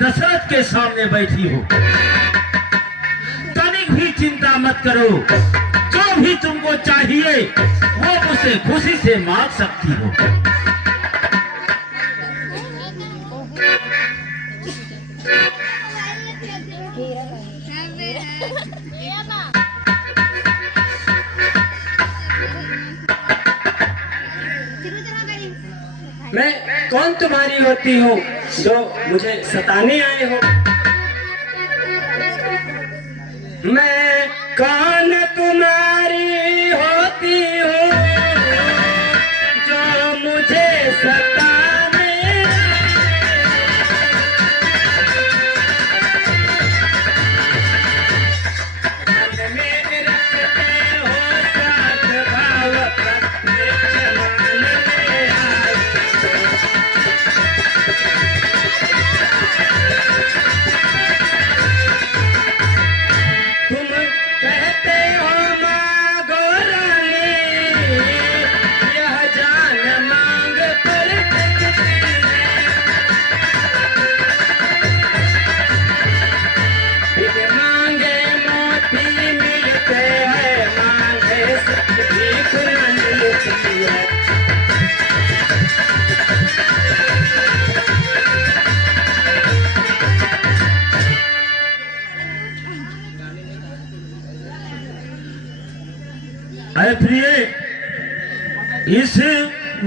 दशरथ के सामने बैठी हो। तनिक भी चिंता मत करो, जो भी तुमको चाहिए वो मुझसे खुशी से मांग सकती हो। मैं कौन तुम्हारी होती हूँ जो मुझे सताने आए हो? मैं कौन तुम्हारी होती हूँ जो मुझे सताने में रखते हो साथ भाव तुम कहते हो मांगो रानी, यह जान मांग पर मांगे मोती मिलते हैं, मांगे भीख न मिलती है। अरे प्रिय, इस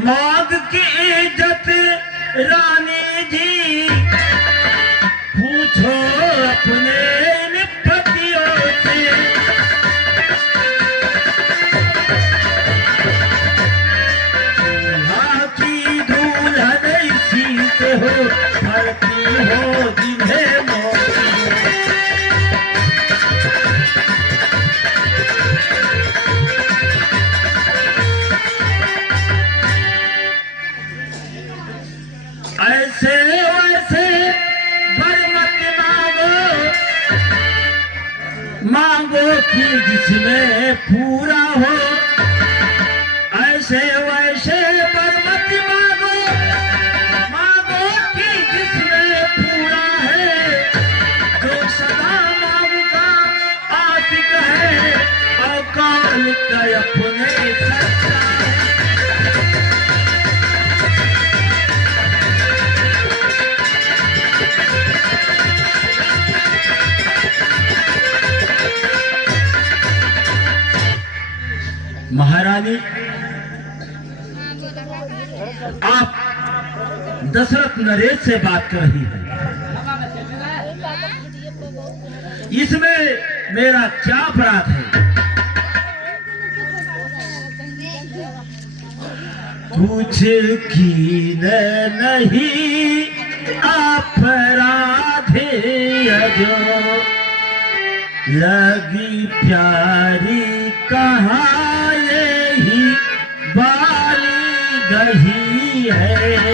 मांग की इज्जत रानी जी पूछो अपने इन पतियों से। दूल्हा की दुल्हन इसी से हो, भरती हो जिन्हें मोती। ऐसे वैसे वर मत मांगो, मांगो कि जिसमें पूरा हो। ऐसे वैसे वर मत मांगो, मांगो कि जिसमें पूरा है। जो सदा मांग का आशिक है, अकाल का अपने सच्चा है। महारानी, आप दशरथ नरेश से बात कर रही हैं, इसमें मेरा क्या अपराध है? कुछ कीन नहीं अपराध जो लगी प्यारी कहाँ यही बाली गही है।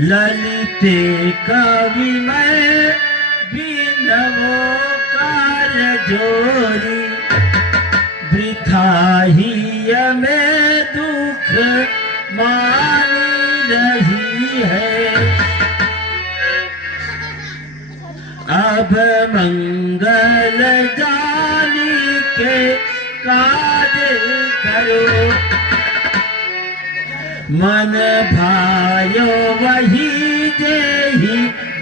ललिते कवि मैं बिनवो कार जोरी, वृथा ही में दुख मानी रही है। अब मंगल जानी के काज करो, मन भायो वही जेहि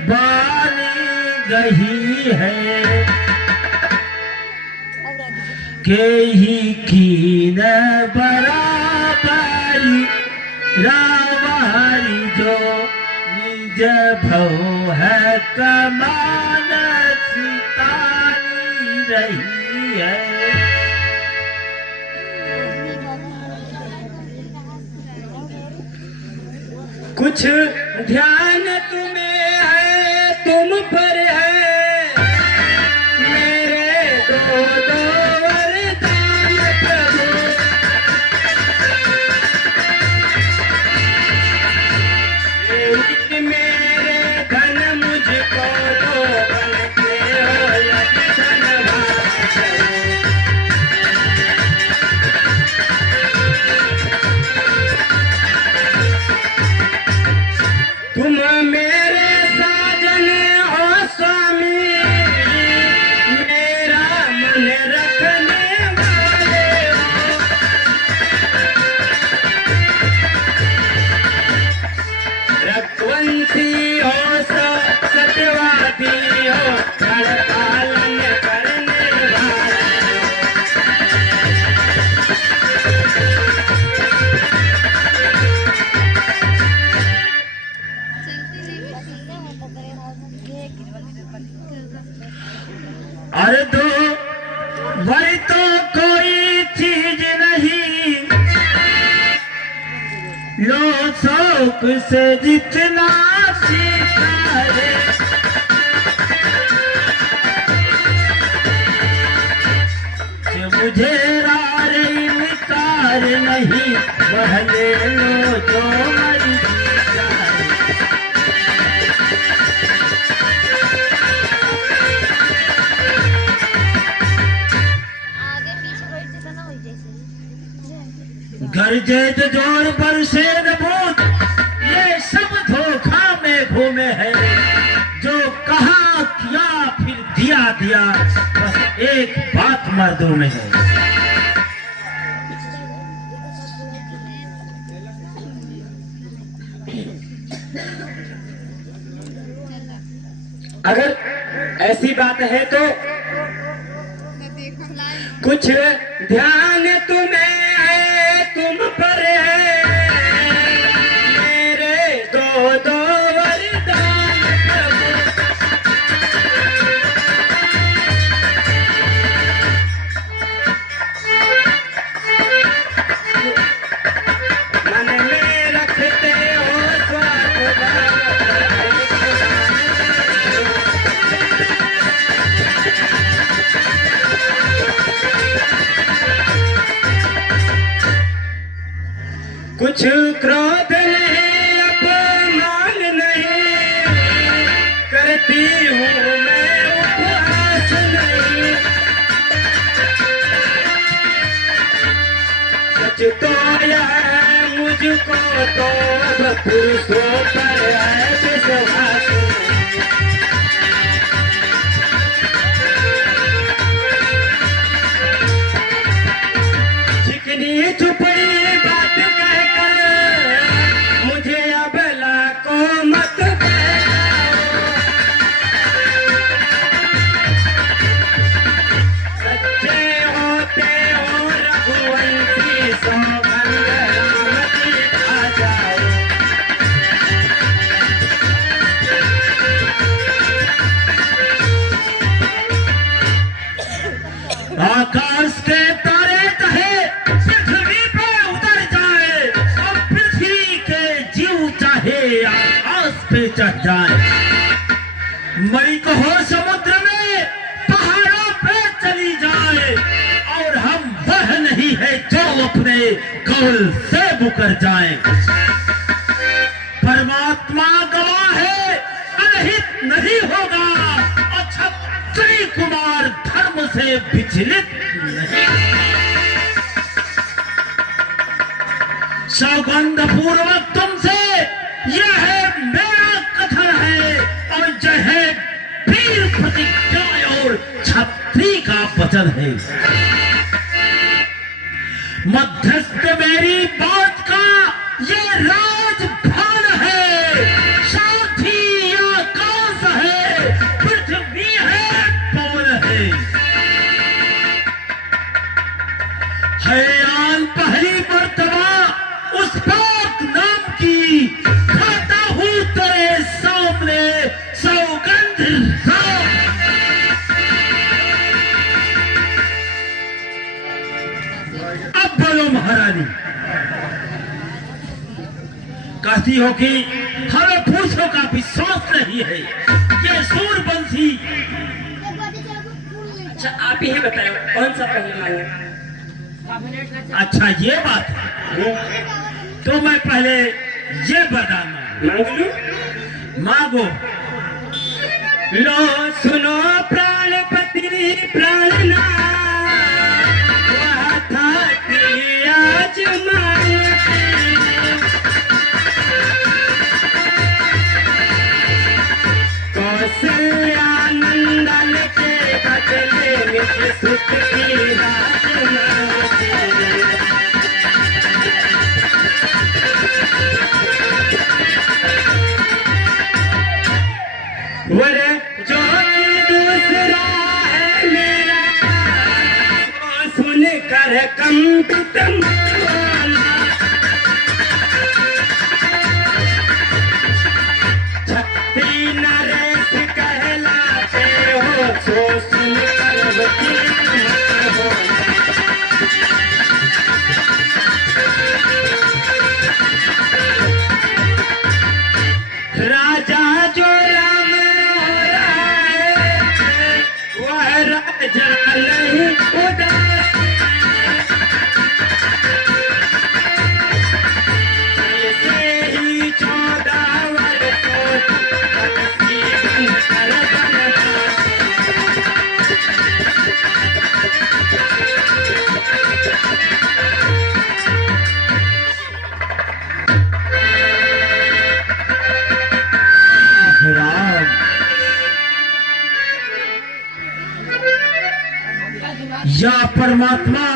बानी गही है। केहि कीन बराबरी रावारी जो निज भव है कमान सितारी रही है। कुछ ध्यान तुम्हें है, तुम पर है मेरे दो वरदान प्रभु। एक मेरे धन मुझको दो, बनते हो लक्षण तुम मेरे साथ अरे दो वही तो कोई चीज नहीं, लो शौक से जितना सीखा है, मुझे रारे इनकार नहीं, बहले लो जो मर्जी चाहे। गरजे तो जोर पर से नबूद, ये सब धोखा में घूमे है, जो कहा किया फिर दिया दिया, बस एक बात मर्दों में है। अगर ऐसी बात है तो कुछ ध्यान तुम्हें है, तुम पर है मेरे दो दो वरदान प्रभु। मन में रखते हो कुछ क्रोध नहीं, अपमान नहीं, करती हूँ मैं उपहास नहीं। सच तो यह है मुझको तो अब पुरुषों पर है विश्वास। चिकनी चुपड़ी बात मुझे अबला को मत सच्चे होते हो रघुवंशी, सौगंध रामती खा जाओ। आकाश के तारे चाहे पृथ्वी पे उतर जाए, और पृथ्वी के जीव चाहे आकाश पे चढ़ जाए, मरी को हो समुद्र में पहाड़ों पे चली जाए, और हम वह नहीं है जो अपने कौल से मुकर जाए। परमात्मा गवाह है, अनहित नहीं होगा, और क्षत्रिय कुमार धर्म से विचलित नहीं। सौगंध पूर्वक तुमसे यह है मेरा कथन है, और यह है वीर प्रतिज्ञा और क्षत्रिय का वचन है। मध्यस्थ मेरी बात का ये राजभान है, साथी आकाश है, पृथ्वी है, पवन है आन पहली मर्तबा उस पाक नाम की, खाता हूँ तेरे सामने सौगंध राम। अब बोलो महारानी, कहती हो कि हमें पुरुषों का विश्वास नहीं है, ये सूरबंशी। अच्छा आप ही बताओ कौन सा पहले मांगे। अच्छा ये बात है, तो मैं पहले ये बताना मांगो। लो सुनो प्राणपति प्राणनाथ, वह था कि आज कौशल्या नंदन के बदले में सुख की राजमाता। वर जो दूसरा है मेरा, वो सुनकर कंपित छत्री नरेश कहलाते हो, सो सुनकर या परमात्मा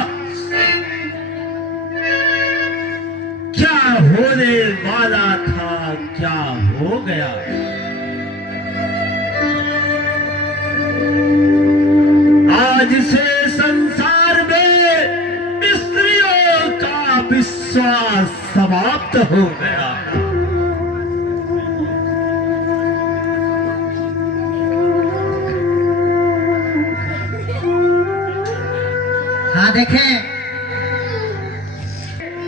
क्या होने वाला था क्या हो गया। आज से संसार में स्त्रियों का विश्वास समाप्त हो गया। हाँ देखें,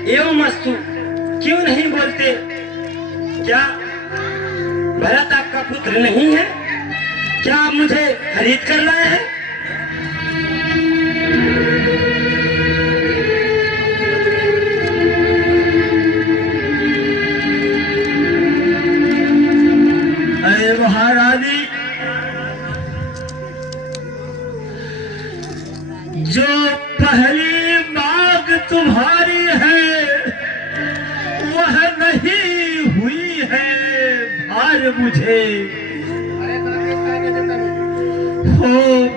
एवं मस्तु, क्यों नहीं बोलते? क्या भरत आपका पुत्र नहीं है? क्या आप मुझे खरीद कर लाए हैं? अरे महारानी, जो पहली मांग तुम्हारी है वह नहीं हुई है भार मुझे। हो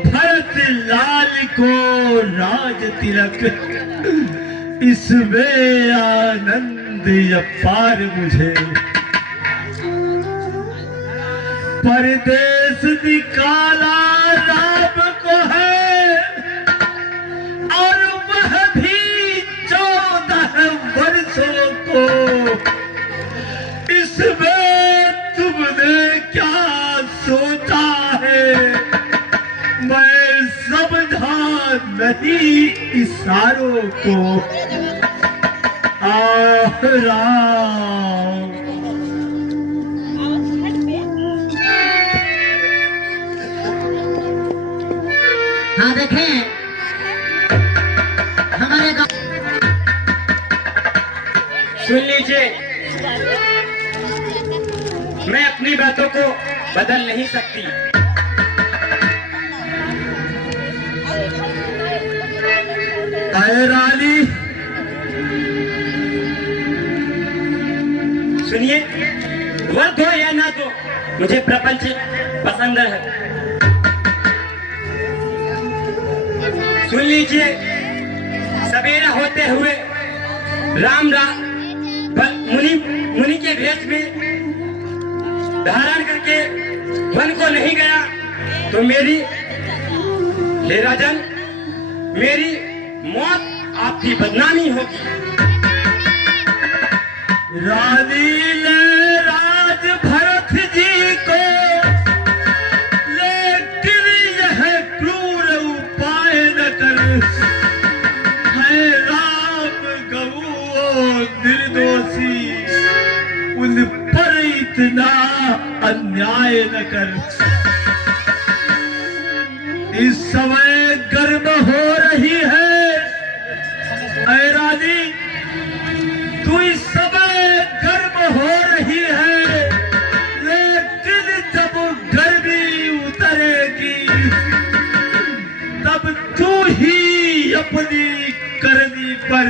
भरत लाल को राज तिलक, इसमें आनंद अपार मुझे। परदेश निकाला राम को है और वह भी 14 वर्षों को। इसमें तुमने क्या सोचा है मैं समझा नहीं इशारों को। आह राम, हाँ देखें, हमारे गाँव सुन लीजिए, मैं अपनी बातों को बदल नहीं सकती। अरे रानी, सुनिए, वह दो या ना दो, मुझे प्रपंच पसंद है। सुन लीजिए, सवेरा होते हुए राम मुनि के भेष में धारण करके वन को नहीं गया तो मेरी हे राजन, मेरी मौत आपकी बदनामी होगी। रानी ले राज भरत जी को, लेकिन यह क्रूर उपाय न कर। है राम गऊ निर्दोषी, उन पर इतना अन्याय न कर। इस समय गर्म हो रही है। ऐ रानी, तू इस समय गर्म हो रही है, लेकिन जब गर्मी उतरेगी तब तू ही अपनी करनी पर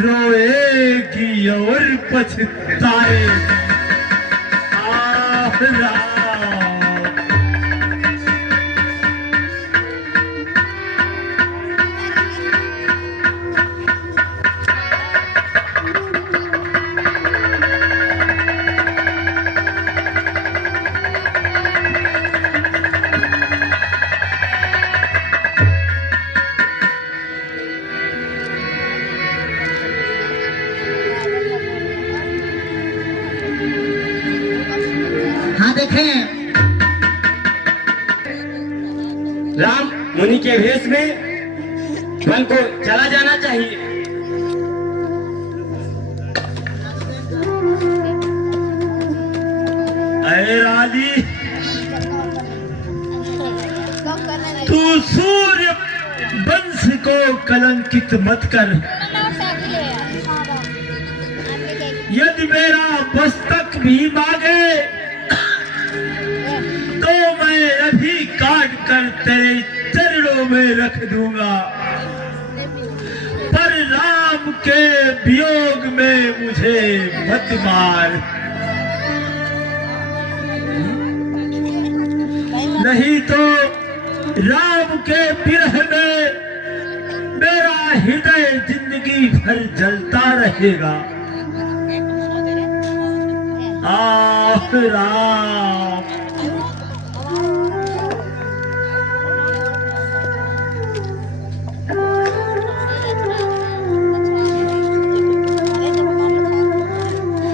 रोएगी और पछताएगी। आह राम, हाँ देखें, राम मुनि के भेष में वन को चला जाना चाहिए। ऐ रानी, तू सूर्य वंश को कलंकित मत कर। यदि मेरा मस्तक भी मांगे तो मैं अभी काट कर तेरे चरणों में रख दूंगा, पर राम के वियोग में मुझे मत मार। नहीं तो राम के विरह में हृदय जिंदगी भर जलता रहेगा। आह राम,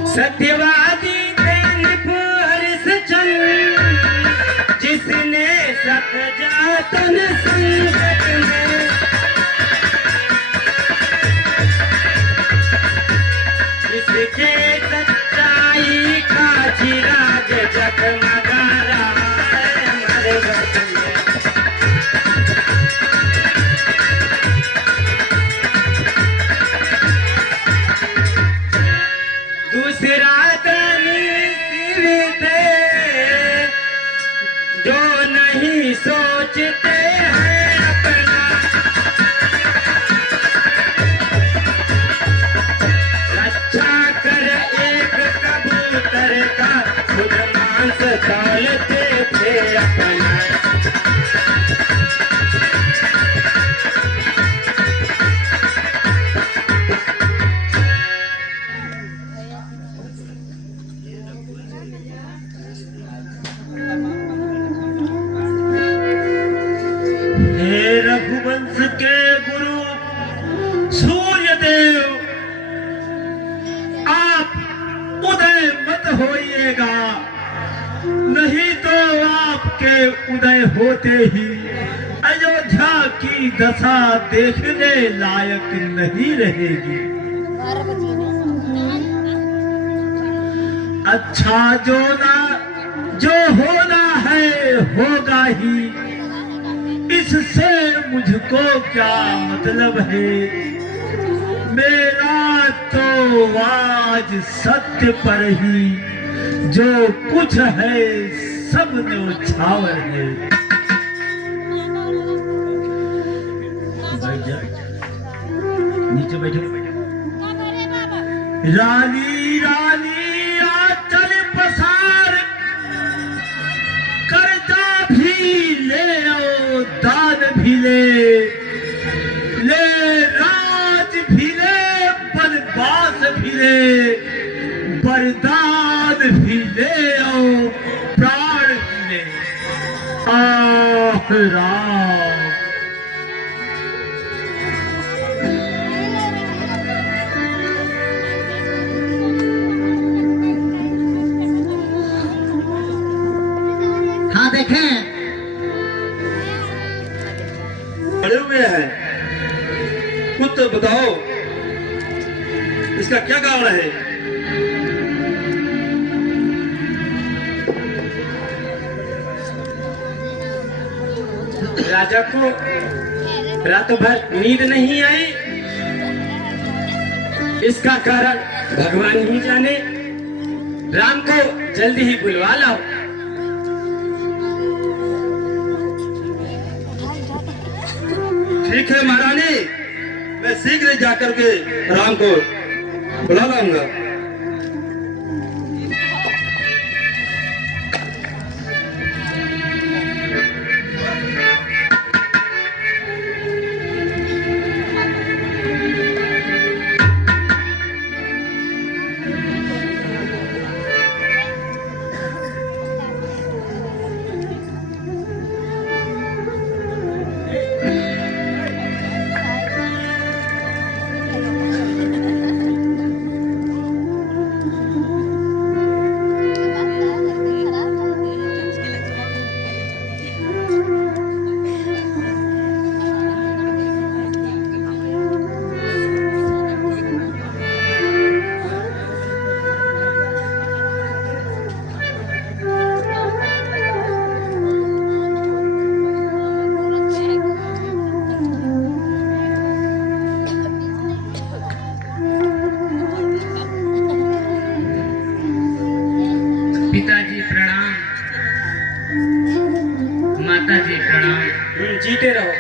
सत्यवादी थे हरिश्चंद्र, जिसने सत जातन संकट में, जिसके सच्चाई का चिराग जगमगा रहा है हमारे घर में। दूसरा जो नहीं सोचते हैं अपना, रक्षा कर एक कबूतर का, खुद मांस तौलते थे अपना। रघुवंश के गुरु सूर्यदेव, आप उदय मत होइएगा, नहीं तो आपके उदय होते ही अयोध्या की दशा देखने लायक नहीं रहेगी। अच्छा जो होना है होगा ही, इससे मुझको क्या मतलब है। मेरा तो आज सत्य पर ही जो कुछ है सब न्यौछावर है। नीचे बैठो। रानी रानी आंचल पसार, कर्जा भी ले आओ, दान भी ले राज भी ले, बनवास भी ले, वरदान भी ले आओ, प्राण भी ले। आह राम, हाँ देखें, पड़े हुए हैं, कुछ तो बताओ इसका क्या कारण है। राजा को रात भर नींद नहीं आई, इसका कारण भगवान ही जाने। राम को जल्दी ही बुलवा लाओ। ठीक है महारानी, मैं शीघ्र जाकर के राम को बुला लाऊंगा। पिताजी प्रणाम, माताजी प्रणाम। जीते रहो।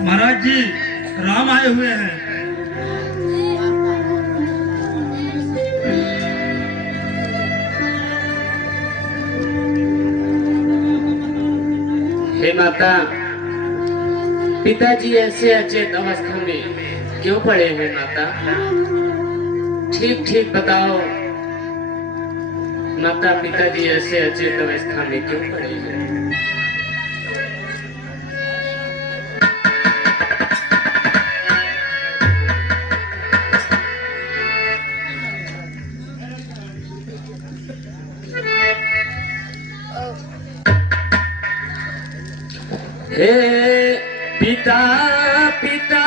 महाराज जी, राम आए हुए हैं। हे माता, पिताजी ऐसे अचेत अवस्था में क्यों पड़े हैं माता? ठीक ठीक बताओ माता, पिताजी ऐसे अचेत अवस्था में क्यों पड़े हैं? हे पिता पिता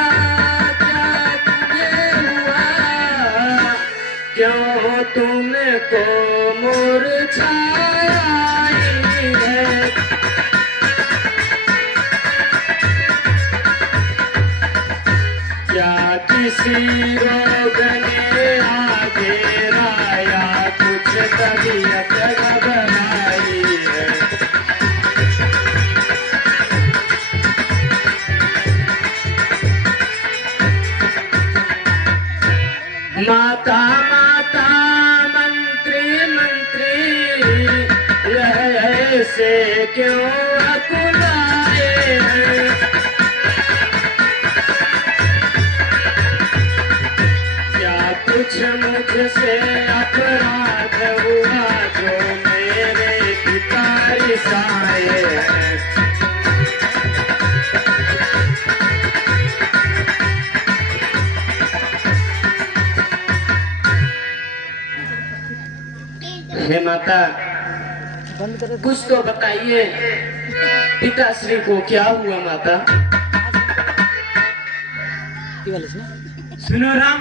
क्या तुझे हुआ, क्यों तुमको मुरझाई है? क्या किसी रोग ने आगे लाया, कुछ तबीयत घबराई है? माता माता मंत्री मंत्री यह ऐसे क्यों अकुलाए हैं? क्या कुछ मुझसे अपराध हुआ जो मेरे पिता रिसाए हैं? हे माता, कुछ तो बताइए, पिताश्री को क्या हुआ माता? सुनो राम,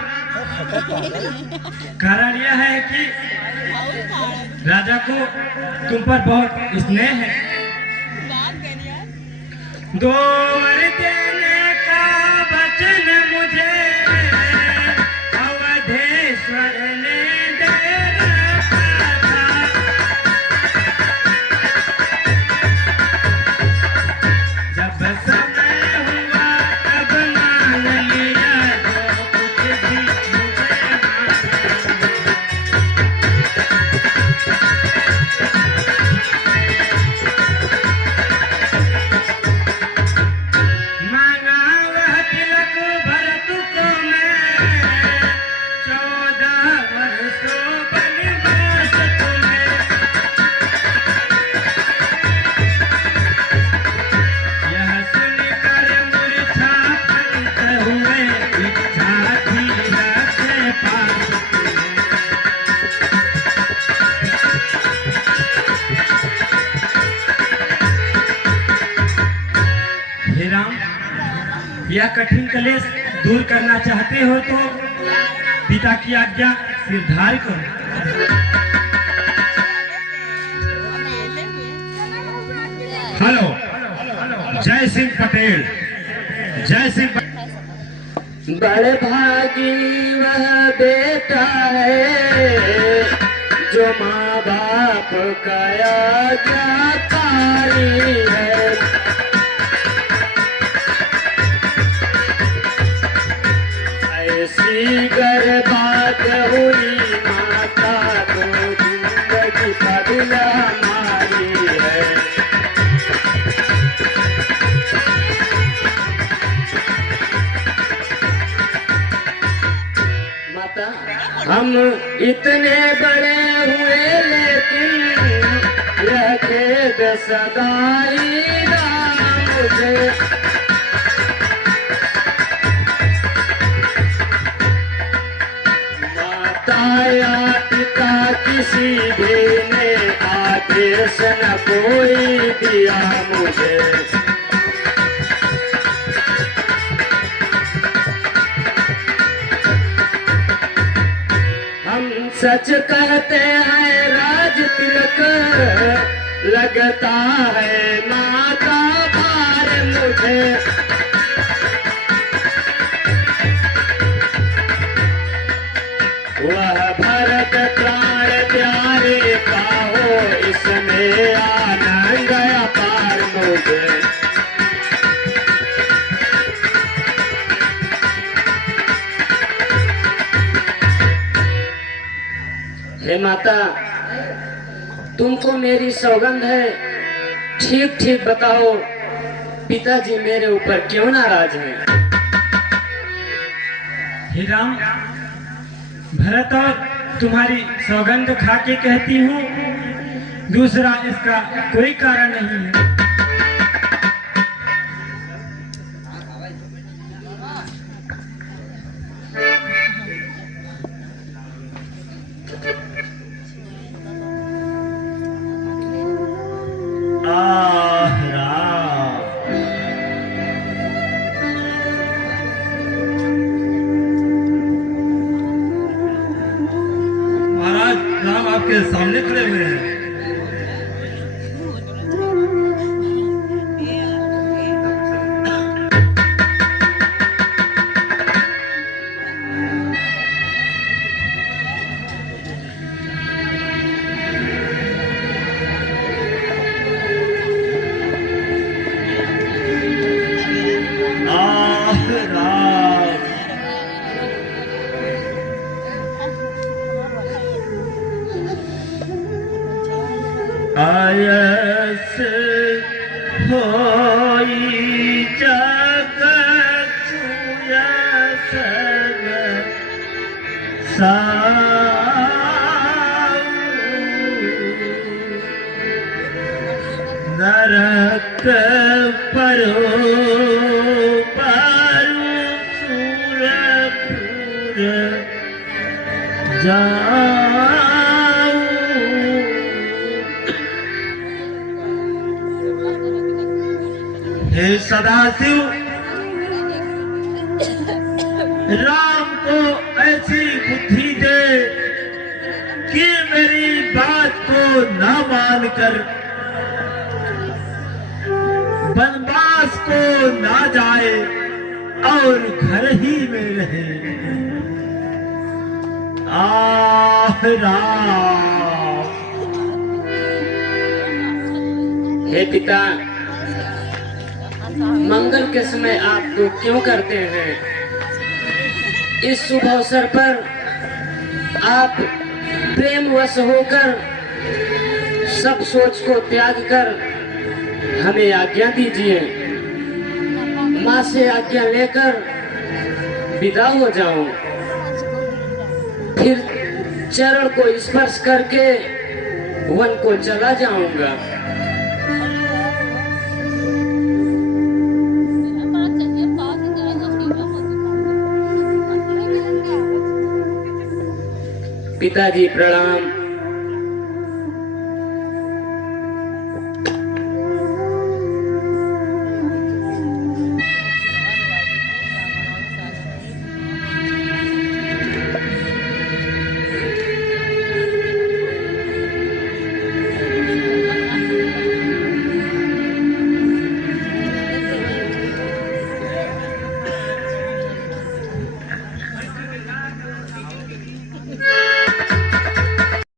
कारण यह है कि राजा को तुम पर बहुत स्नेह है। दो वर देने का वचन मुझे अवधेश्वर ने दे रखा था। जब समय हुआ तब मान लिया, जो कुछ भी मुझे मांगा वह तिलक भरत को मैं, 14 वर्षों वनवास तुम्हें। यह सुनकर मूर्छा पंत हुए, इच्छा थी रखे पास तुम्हें। हे राम, यह कठिन कलेश दूर करना चाहते हो तो पिता की आज्ञा सिरधार करो। हेलो, जय सिंह पटेल, जय सिंह पटेल। बड़े भागी वह बेटा है, जो माँ बाप का आज्ञाकारी है। ऐसी बर्बाद हुई माता को जिंदगी बदला मारी है। माता, हम इतने बड़े हुए लेकिन यह खेद सदाई ना मुझे। माता या पिता किसी भी ने आदेश न कोई दिया मुझे। हम सच कहते हैं राज तिलक लगता है माता भार मुझे। वह भरत प्राण प्यारे का हो, इसमें आनंद अपार मुझे। हे माता, तुमको मेरी सौगंध है, ठीक ठीक बताओ पिताजी मेरे ऊपर क्यों नाराज हैं? हे राम, भरत और तुम्हारी सौगंध खा के कहती हूँ, दूसरा इसका कोई कारण नहीं है। महाराज राम आपके सामने खड़े हुए हैं। आयस होई जगत सुयस नरक परो पारु सुरपुर हे सदाशिव, राम को ऐसी बुद्धि दे कि मेरी बात को न मानकर वनवास को ना जाए और घर ही में रहे। राम। हे पिता, मंगल के समय आप तो क्यों करते हैं? इस शुभ अवसर पर आप प्रेमवश होकर सब सोच को त्याग कर हमें आज्ञा दीजिए। माँ से आज्ञा लेकर विदा हो जाऊं, फिर चरण को स्पर्श करके वन को चला जाऊंगा। पिताजी प्रणाम।